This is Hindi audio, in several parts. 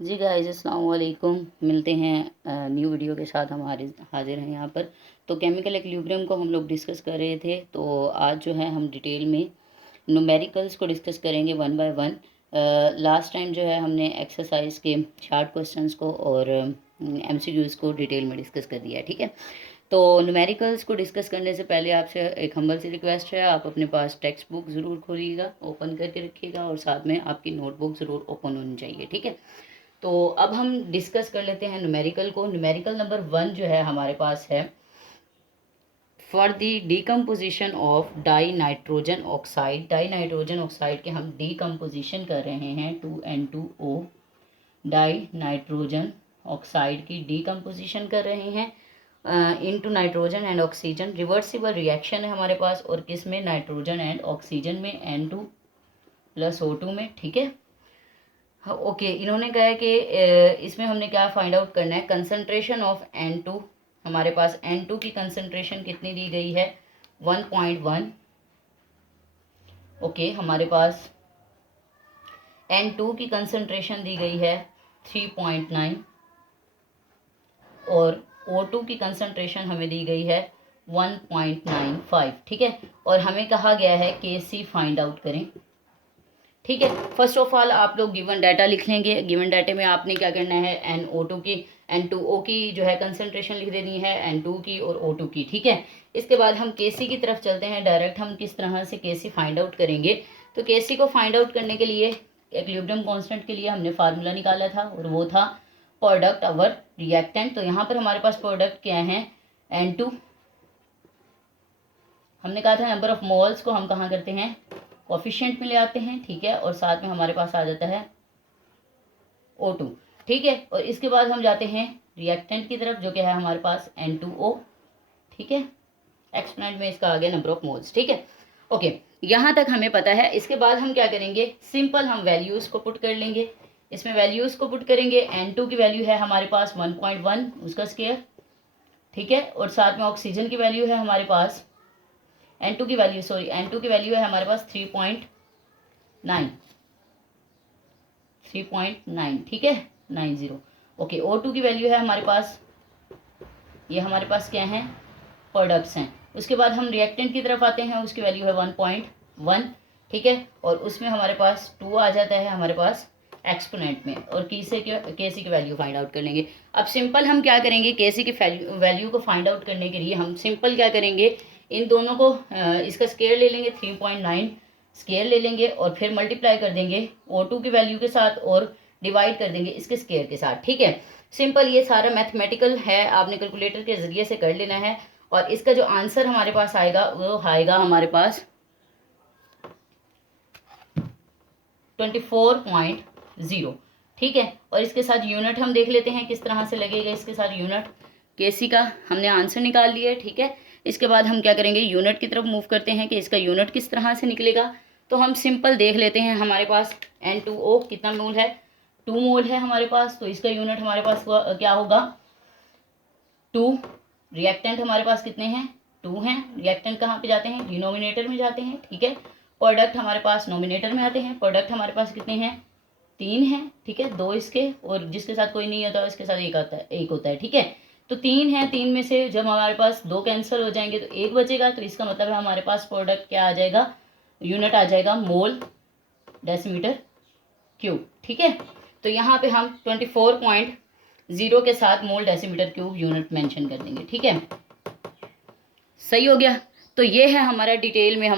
जी गाइस, अस्सलाम वालेकुम। मिलते हैं न्यू वीडियो के साथ। हमारे हाजिर हैं यहाँ पर। तो केमिकल इक्विलिब्रियम को हम लोग डिस्कस कर रहे थे। तो आज जो है हम डिटेल में न्यूमेरिकल्स को डिस्कस करेंगे one by one. Last time जो है हमने एक्सरसाइज के शार्ट क्वेश्चंस को और एमसीक्यूज़ को डिटेल में डिस्कस कर दिया है, ठीक है। तो न्यूमेरिकल्स को डिस्कस करने से पहले आपसे एक हम्बल सी रिक्वेस्ट है, आप अपने पास टेक्स्ट बुक ज़रूर खोलिएगा, ओपन करके रखिएगा और साथ में आपकी नोटबुक ज़रूर ओपन होनी चाहिए, ठीक है। तो अब हम डिस्कस कर लेते हैं न्यूमेरिकल को। न्यूमेरिकल नंबर 1 जो है हमारे पास है, for the decomposition of die nitrogen oxide. Die nitrogen oxide के हम डीकम्पोजिशन कर रहे हैं 2N2O। डाई नाइट्रोजन ऑक्साइड की डीकम्पोजिशन कर रहे हैं into nitrogen and oxygen. Reversible reaction है हमारे पास, और किस में? नाइट्रोजन एंड ऑक्सीजन में, N2 + O2 में, ठीक है। हाँ, ओके। इन्होंने कहा है कि इसमें हमने क्या फाइंड आउट करना है? Concentration of N2। हमारे पास N2 की कंसंट्रेशन कितनी दी गई है? 1.1। ओके, हमारे पास N2 की कंसंट्रेशन दी गई है 3.9 और O2 की कंसंट्रेशन हमें दी गई है 1.95, ठीक है। और हमें कहा गया है Kc फाइंड आउट करें, ठीक है। फर्स्ट ऑफ ऑल आप लोग गिवन डाटा लिख लेंगे। गिवन डाटे में आपने क्या करना है? NO2 की, N2O की जो है कंसंट्रेशन लिख देनी है, N2 की और O2 की, ठीक है। इसके बाद हम Kc की तरफ चलते हैं। डायरेक्ट हम किस तरह से Kc फाइंड आउट करेंगे? तो Kc को फाइंड आउट करने के लिए इक्विलिब्रियम कांस्टेंट के लिए हमने फार्मूला निकाला था और वो था प्रोडक्ट अवर रिएक्टेंट। तो यहाँ पर हमारे पास प्रोडक्ट क्या है? N2। हमने कहा था नंबर ऑफ मोल्स को हम कहाँ करते हैं? कोफिशिएंट में ले आते हैं, ठीक है। और साथ में हमारे पास आ जाता है O2, ठीक है। और इसके बाद हम जाते हैं रिएक्टेंट की तरफ, जो कि है हमारे पास N2O, ठीक है। एक्सपोनेंट में इसका आ गया नंबर ऑफ मोल्स, ठीक है। ओके, यहाँ तक हमें पता है। इसके बाद हम क्या करेंगे? सिंपल हम वैल्यूज़ को पुट कर लेंगे। इसमें वैल्यूज़ को पुट करेंगे। N2 की वैल्यू है हमारे पास 1.1, उसका स्केयर, ठीक है। और साथ में ऑक्सीजन की वैल्यू है हमारे पास, N2 की वैल्यू है हमारे पास 3.9, ठीक है, 90। ओके, O2 की वैल्यू है हमारे पास, ये हमारे पास क्या है? प्रोडक्ट्स हैं। उसके बाद हम रिएक्टेंट की तरफ आते हैं, उसकी वैल्यू है 1.1, ठीक है। और उसमें हमारे पास 2 आ जाता है हमारे पास एक्सपोनेंट में, और Kc की वैल्यू फाइंड आउट कर लेंगे। अब सिंपल हम क्या करेंगे? Kc की वैल्यू को फाइंड आउट करने के लिए हम सिंपल क्या करेंगे? इन दोनों को इसका स्केयर ले लेंगे, 3.9 स्केयर ले लेंगे और फिर मल्टीप्लाई कर देंगे O2 की वैल्यू के साथ और डिवाइड कर देंगे इसके स्केयर के साथ, ठीक है। सिंपल, ये सारा मैथमेटिकल है, आपने कैलकुलेटर के ज़रिए से कर लेना है। और इसका जो आंसर हमारे पास आएगा वो आएगा हमारे पास 24.0, ठीक है। और इसके साथ यूनिट हम देख लेते हैं किस तरह से लगेगा। इसके साथ यूनिट Kc का हमने आंसर निकाल लिया है, ठीक है। इसके बाद हम क्या करेंगे? यूनिट की तरफ मूव करते हैं कि इसका यूनिट किस तरह से निकलेगा। तो हम सिंपल देख लेते हैं। हमारे पास N2O कितना मोल है? 2 मोल है हमारे पास। तो इसका यूनिट हमारे पास क्या होगा? 2। रिएक्टेंट हमारे पास कितने हैं? 2 हैं। रिएक्टेंट कहाँ पे जाते हैं? डिनोमिनेटर में जाते हैं, ठीक है। प्रोडक्ट हमारे पास नोमिनेटर में आते हैं। प्रोडक्ट हमारे पास कितने हैं? 3 हैं, ठीक है। 2 इसके, और जिसके साथ कोई नहीं होता इसके साथ एक होता है, ठीक है। तो 3 है। 3 में से जब हमारे पास 2 कैंसिल हो जाएंगे तो 1 बचेगा। तो इसका मतलब है हमारे पास प्रोडक्ट क्या आ जाएगा? यूनिट आ जाएगा मोल डेसीमीटर क्यूब, ठीक है। तो यहाँ पे हम 24.0 के साथ मोल डेसीमीटर क्यूब यूनिट मेंशन कर देंगे, ठीक है। सही हो गया। तो ये है हमारा डिटेल में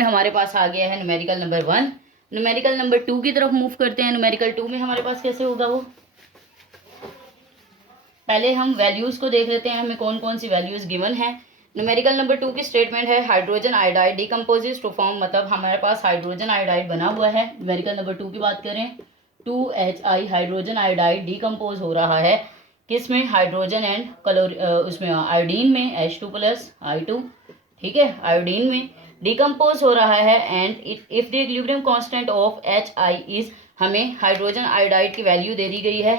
हमारे पास आ गया है न्यूमेरिकल नंबर 1। न्यूमेरिकल नंबर 2 की तरफ मूव करते हैं। न्यूमेरिकल 2 में हमारे पास कैसे होगा वो? पहले हम वैल्यूज़ को देख लेते हैं, हमें कौन कौन सी वैल्यूज़ गिवन है। न्यूमेरिकल नंबर 2 की स्टेटमेंट है hydrogen iodide decomposes to form, मतलब हमारे पास हाइड्रोजन आयोडाइड बना हुआ है। न्यूमेरिकल नंबर 2 की बात करें, 2Hi हाइड्रोजन आयोडाइड डिकम्पोज हो रहा है किस में? हाइड्रोजन एंड उसमें आयोडीन में, H2+I2, ठीक है, आयोडीन में डिकम्पोज हो रहा है। And if the equilibrium constant of Hi is, हमें हाइड्रोजन आयोडाइड की वैल्यू दे दी गई है।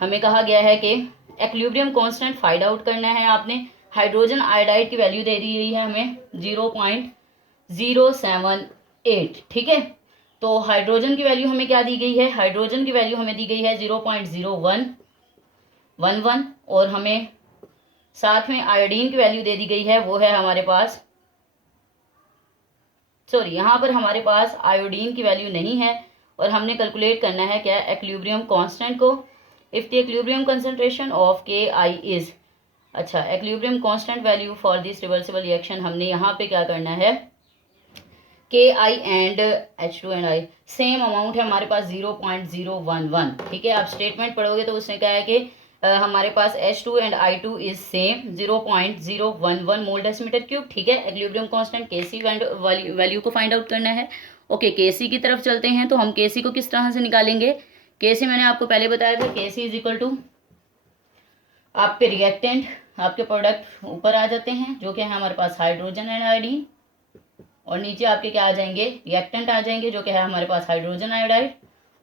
हमें कहा गया है कि इक्विलिब्रियम कांस्टेंट फाइंड आउट करना है आपने। हाइड्रोजन आयोडाइड की वैल्यू दे दी गई है हमें 0.078, ठीक है। तो हाइड्रोजन की वैल्यू हमें क्या दी गई है, हाइड्रोजन की वैल्यू हमें दी गई है 0.0111 और हमें साथ में आयोडीन की वैल्यू दे दी गई है, वो है हमारे पास, सॉरी यहाँ पर हमारे पास आयोडीन की वैल्यू नहीं है और हमने कैलकुलेट करना है क्या, एक्विलिब्रियम कांस्टेंट को। If the equilibrium concentration of KI is, अच्छा equilibrium constant value for this reversible reaction, हमने यहाँ पे क्या करना है, KI and H2 and I same amount है हमारे पास 0.011, ठीक है। आप स्टेटमेंट पढ़ोगे तो उसने कहा है कि हमारे पास H2 and I2 is same 0.011 mole decimetre cube, ठीक है। एक्विलिब्रियम कांस्टेंट Kc वैल्यू को फाइंड आउट करना है। ओके, Kc की तरफ चलते हैं। तो हम Kc को किस तरह से निकालेंगे, Kc मैंने आपको पहले बताया था, Kc इज इक्वल टू आपके रिएक्टेंट, आपके प्रोडक्ट ऊपर आ जाते हैं जो कि है हमारे पास हाइड्रोजन एंड आयोडीन, और नीचे आपके क्या आ जाएंगे, रिएक्टेंट आ जाएंगे जो कि है हमारे पास हाइड्रोजन आयोडाइड,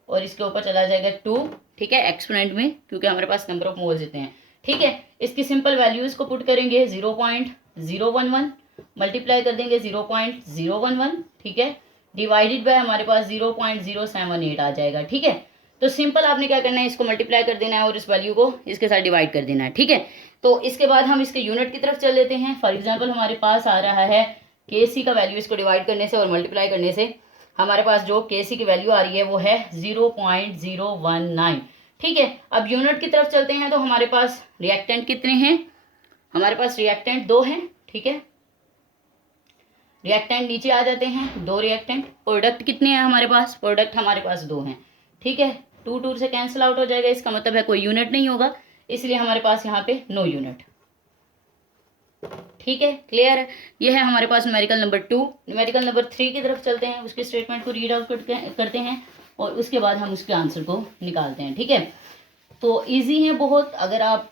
और इसके ऊपर चला जाएगा 2, ठीक है, एक्सपोनेंट में, क्योंकि हमारे पास नंबर ऑफ मोल्स देते हैं, ठीक है। इसकी सिंपल वैल्यूज को पुट करेंगे 0.011 मल्टीप्लाई कर देंगे 0.011, ठीक है, डिवाइडेड बाय हमारे पास 0.078 आ जाएगा, ठीक है। तो सिंपल आपने क्या करना है, इसको मल्टीप्लाई कर देना है और इस वैल्यू को इसके साथ डिवाइड कर देना है, ठीक है। तो इसके बाद हम इसके यूनिट की तरफ चल लेते हैं। फॉर एग्जाम्पल हमारे पास आ रहा है Kc का वैल्यू, इसको डिवाइड करने से और मल्टीप्लाई करने से हमारे पास जो Kc की वैल्यू आ रही है वो है 0.019, ठीक है। अब यूनिट की तरफ चलते हैं। तो हमारे पास रिएक्टेंट कितने हैं, हमारे पास रिएक्टेंट 2 हैं, ठीक है, रिएक्टेंट नीचे आ जाते हैं, 2 रिएक्टेंट। प्रोडक्ट कितने हैं हमारे पास, प्रोडक्ट हमारे पास 2 हैं, ठीक है। 2 2 से कैंसिल आउट हो जाएगा, इसका मतलब है कोई यूनिट नहीं होगा, इसलिए हमारे पास यहाँ पे नो यूनिट, ठीक है, क्लियर है। ये है हमारे पास न्यूमेरिकल नंबर 2। न्यूमेरिकल नंबर 3 की तरफ चलते हैं, उसके स्टेटमेंट को रीड आउट करते हैं और उसके बाद हम उसके आंसर को निकालते हैं, ठीक है। तो इजी है बहुत, अगर आप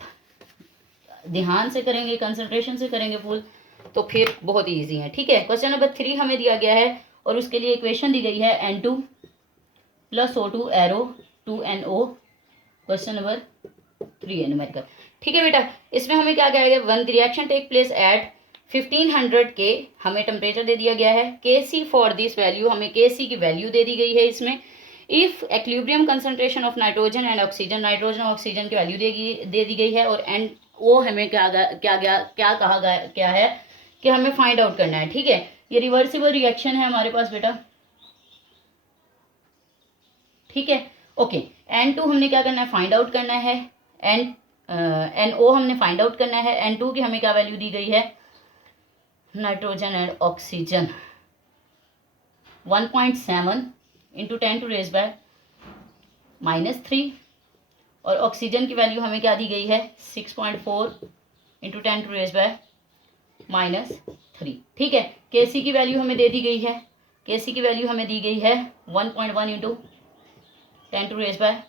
ध्यान से करेंगे, कंसंट्रेशन से करेंगे फुल, तो फिर बहुत ईजी है, ठीक है। क्वेश्चन नंबर 3 हमें दिया गया है और उसके लिए इक्वेशन दी गई है N2 + O2 arrow 2NO, question number 3 है न्यूमेरिकल, ठीक है बेटा। इसमें हमें क्या कहेगा, when the reaction take place at 1500 K, हमें टेम्परेचर दे दिया गया है। Kc फॉर दिस वैल्यू, हमें Kc की वैल्यू दे दी गई है इसमें। If equilibrium concentration of nitrogen and oxygen, nitrogen और ऑक्सीजन की वैल्यू दे दी गई है, और NO हमें क्या कहा गया क्या है कि हमें फाइंड आउट करना है, ठीक है। ये रिवर्सिबल रिएक्शन है हमारे पास बेटा, ठीक है, ओके। N2 हमने क्या करना है, फाइंड आउट करना है, NO हमने फाइंड आउट करना है। N2 की हमें क्या वैल्यू दी गई है, नाइट्रोजन एंड ऑक्सीजन 1.7 × 10⁻³ और ऑक्सीजन की वैल्यू हमें क्या दी गई है 6.4 × 10⁻³ ठीक है। Kc की वैल्यू हमें दे दी गई है, Kc की वैल्यू हमें दी गई है 1.1 × 10⁻⁵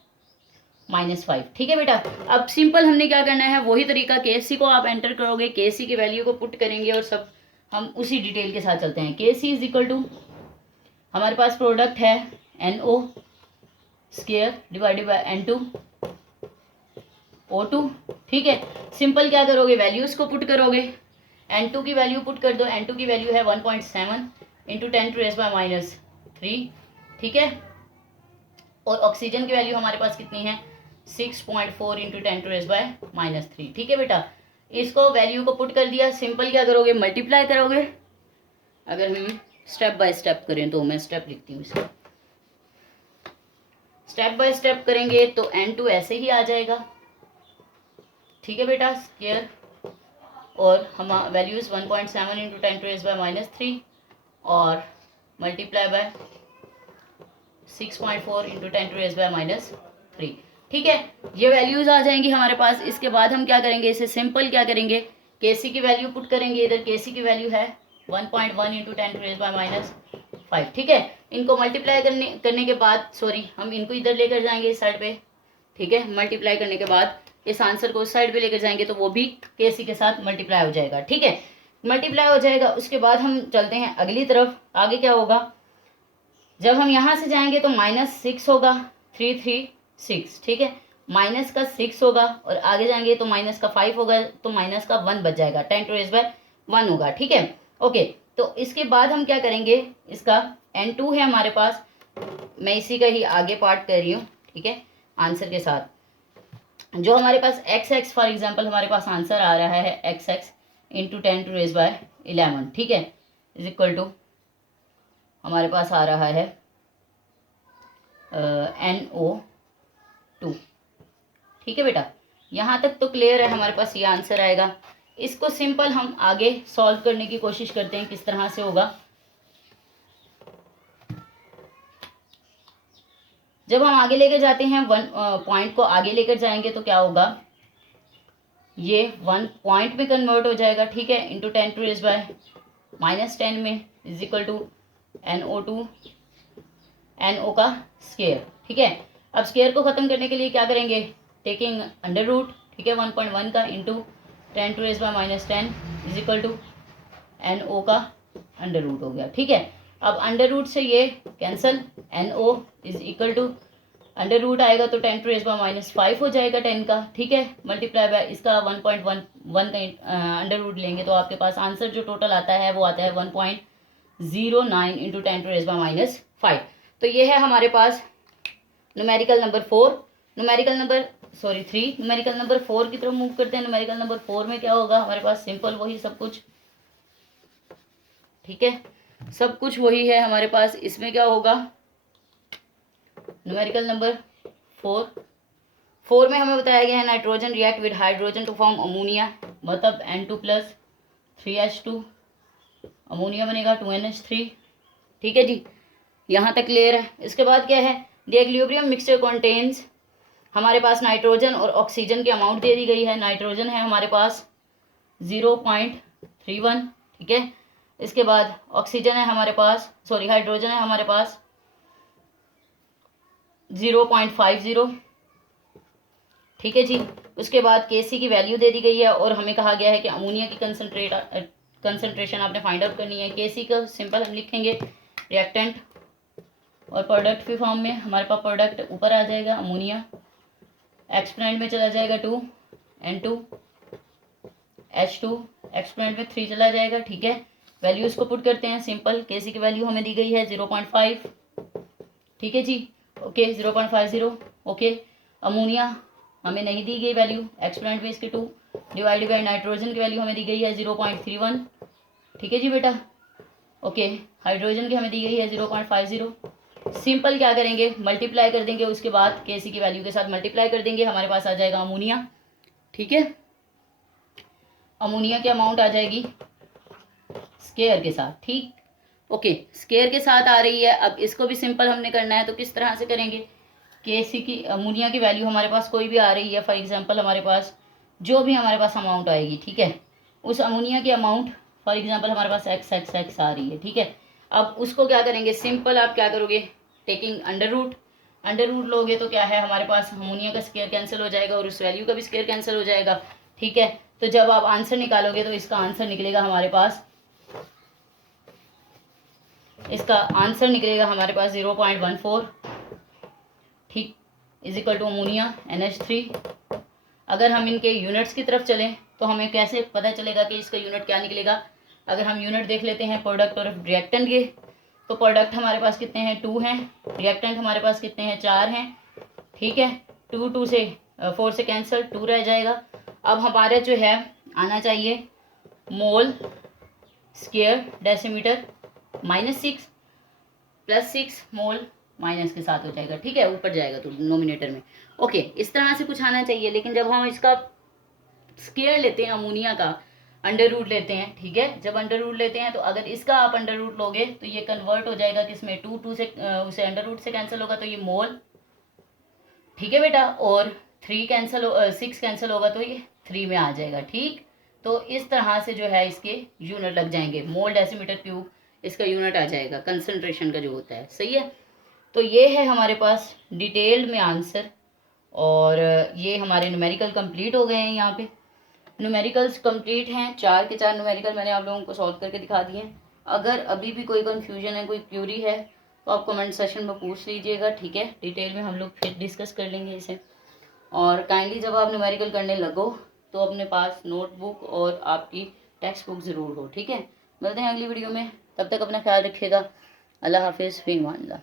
ठीक है बेटा। अब सिंपल हमने क्या करना है, वही तरीका, Kc को आप एंटर करोगे, Kc की वैल्यू को पुट करेंगे और सब हम उसी डिटेल के साथ चलते हैं। Kc इज इक्वल टू हमारे पास प्रोडक्ट है NO square divided by N2 O2 ठीक है। सिंपल क्या करोगे, वैल्यूज को पुट करोगे, N2 की वैल्यू पुट कर दो, N2 की वैल्यू है 1.7 × 10⁻³ ठीक है। और ऑक्सीजन की वैल्यू हमारे पास कितनी है 6.4 × 10⁻³ ठीक है बेटा। इसको वैल्यू को पुट कर दिया, सिंपल क्या करोगे, मल्टीप्लाई करोगे। अगर हम स्टेप बाय स्टेप करें तो मैं स्टेप लिखती हूँ, इसका स्टेप बाय स्टेप करेंगे तो N2 ऐसे ही आ जाएगा ठीक है बेटा स्क्वायर, और हम वैल्यूज 1.7 × 10⁻³ और मल्टीप्लाई बाय 6.4 × 10⁻³ ठीक है। ये वैल्यूज आ जाएंगी हमारे पास। इसके बाद हम क्या करेंगे, इसे सिंपल क्या करेंगे, Kc की वैल्यू पुट करेंगे। इधर Kc की वैल्यू है 1.1 × 10⁻⁵ ठीक है। इनको मल्टीप्लाई करने के बाद, सॉरी हम इनको इधर लेकर जाएंगे इस साइड पे ठीक है। मल्टीप्लाई करने के बाद इस आंसर को उस साइड पे लेकर जाएंगे तो वो भी Kc के साथ मल्टीप्लाई हो जाएगा ठीक है। मल्टीप्लाई हो जाएगा, उसके बाद हम चलते हैं अगली तरफ। आगे क्या होगा, जब हम यहाँ से जाएंगे तो -6 होगा, 3 3 6 ठीक है, माइनस का 6 होगा, और आगे जाएंगे तो माइनस का 5 होगा, तो माइनस का 1 बच जाएगा, 10⁻1 होगा ठीक है। ओके, तो इसके बाद हम क्या करेंगे, इसका N2 है हमारे पास मैं इसी का ही आगे पार्ट कर रही हूँ, ठीक है, आंसर के साथ। जो हमारे पास x फॉर एग्जांपल हमारे पास आंसर आ रहा है x इंटू 10⁻11, ठीक है, इज इक्वल टू हमारे पास आ रहा है NO2, ठीक है बेटा। यहाँ तक तो क्लियर है, हमारे पास ये आंसर आएगा। इसको सिंपल हम आगे सॉल्व करने की कोशिश करते हैं, किस तरह से होगा। जब हम आगे लेकर जाते हैं पॉइंट को आगे लेकर जाएंगे तो क्या होगा, ये 1 पॉइंट में कन्वर्ट हो जाएगा, ठीक है, इंटू 10⁻−10 में is equal to NO2 NO का स्केयर, ठीक है। अब स्केयर को ख़त्म करने के लिए क्या करेंगे, टेकिंग अंडर रूट, ठीक है, 1.1 का into 10⁻−10 is equal to NO का अंडर रूट हो गया, ठीक है। अब अंडर रूट से ये cancel, NO is equal to under root आएगा तो 10⁻−5 हो जाएगा 10 का, ठीक है, मल्टीप्लाई बाय इसका 1.11 का अंडर रूट लेंगे तो आपके पास आंसर जो टोटल आता है वो आता है 1.09 इंटू 10⁻5। तो ये है हमारे पास numerical number 4। Numerical number 3, numerical number 4 की तरफ मूव करते हैं। न्यूमेरिकल नंबर 4 में क्या होगा, हमारे पास सिंपल वही सब कुछ, ठीक है, सब कुछ वही है हमारे पास। इसमें क्या होगा, न्यूमेरिकल नंबर 4 में हमें बताया गया है nitrogen react with hydrogen to form ammonia, मतलब N2+3H2, अमोनिया बनेगा 2NH3, ठीक है जी, यहाँ तक क्लियर है। इसके बाद क्या है, द इक्विलिब्रियम मिक्सचर कंटेन्स, हमारे पास नाइट्रोजन और ऑक्सीजन की अमाउंट दे दी गई है। नाइट्रोजन है हमारे पास 0.31, ठीक है। इसके बाद ऑक्सीजन है हमारे पास, सॉरी हाइड्रोजन है हमारे पास 0.50, ठीक है जी। उसके बाद Kc की वैल्यू दे दी गई है और हमें कहा गया है कि अमोनिया की कंसंट्रेशन आपने फाइंड आउट करनी है। Kc को सिंपल हम लिखेंगे रिएक्टेंट और प्रोडक्ट के फॉर्म में, हमारे पास प्रोडक्ट ऊपर आ जाएगा अमोनिया, एक्सपोनेंट में चला जाएगा 2 N2H2, एक्सपोनेंट में 3 चला जाएगा, ठीक है। वैल्यूज़ को पुट करते हैं सिंपल। Kc की वैल्यू हमें दी गई है 0.5, ठीक है जी, ओके 0.50, ओके। अमोनिया हमें नहीं दी गई वैल्यू, एक्सपोनेंट में इसके 2 डिवाइडेड बाई नाइट्रोजन की वैल्यू हमें दी गई है 0.31, ठीक है जी बेटा, ओके। हाइड्रोजन की हमें दी गई है 0.50। सिंपल क्या करेंगे, मल्टीप्लाई कर देंगे, उसके बाद Kc की वैल्यू के साथ मल्टीप्लाई कर देंगे, हमारे पास आ जाएगा अमोनिया, ठीक है। अमोनिया की अमाउंट आ जाएगी स्केयर के साथ, ठीक, ओके, स्केयर के साथ आ रही है। अब इसको भी सिंपल हमने करना है, तो किस तरह से करेंगे, Kc की अमोनिया की वैल्यू हमारे पास कोई भी आ रही है, फॉर एग्जांपल हमारे पास जो भी हमारे पास अमाउंट आएगी, ठीक है, उस अमोनिया की अमाउंट फॉर एग्जांपल हमारे पास x आ रही है, ठीक है। अब उसको क्या करेंगे, सिंपल आप क्या करोगे, टेकिंग अंडर रूट लोगे तो क्या है, हमारे पास अमोनिया का स्केयर कैंसिल हो जाएगा और उस वैल्यू का भी स्केयर कैंसिल हो जाएगा, ठीक है। तो जब आप आंसर निकालोगे तो इसका आंसर निकलेगा हमारे पास, इसका आंसर निकलेगा हमारे पास 0.14, ठीक, is equal two ammonia NH3। अगर हम इनके यूनिट्स की तरफ चलें तो हमें कैसे पता चलेगा कि इसका यूनिट क्या निकलेगा। अगर हम यूनिट देख लेते हैं प्रोडक्ट और रिएक्टेंट के, तो प्रोडक्ट हमारे पास कितने हैं, 2 हैं, रिएक्टेंट हमारे पास कितने हैं, 4 हैं, ठीक है। 2 से 4 से कैंसिल, 2 रह जाएगा। अब हमारे जो है आना चाहिए mole square decimetre -6 +6 mole minus के साथ हो जाएगा, ठीक है, ऊपर जाएगा तो नोमिनेटर में, ओके। इस तरह से कुछ आना चाहिए। लेकिन जब हम इसका स्केयर लेते हैं अमोनिया का, अंडर रूट लेते हैं, ठीक है, जब अंडर रूट लेते हैं तो अगर इसका आप अंडर रूट लोगे तो ये कन्वर्ट हो जाएगा किसमें, 2 से उसे अंडर रूट से कैंसिल होगा तो ये मोल, ठीक है बेटा, और 6 कैंसिल होगा तो ये 3 में आ जाएगा, ठीक। तो इस तरह से जो है इसके यूनिट लग जाएंगे, मोल डेसीमीटर क्यूब इसका यूनिट आ जाएगा कंसंट्रेशन का जो होता है, सही है। तो ये है हमारे पास डिटेल्ड में आंसर, और ये हमारे न्यूमेरिकल कंप्लीट हो गए हैं। यहाँ पे न्यूमेरिकल्स कंप्लीट हैं, 4 के 4 न्यूमेरिकल मैंने आप लोगों को सॉल्व करके दिखा दिए हैं। अगर अभी भी कोई कन्फ्यूजन है, कोई क्यूरी है तो आप कमेंट सेशन में पूछ लीजिएगा, ठीक है, डिटेल में हम लोग फिर डिस्कस कर लेंगे इसे। और काइंडली जब आप न्यूमेरिकल करने लगो तो अपने पास नोटबुक और आपकी टेक्स्ट बुक ज़रूर हो, ठीक है। मिलते हैं अगली वीडियो में, तब तक अपना ख्याल रखिएगा। अल्लाह हाफिज़, फ़ी अमान अल्लाह।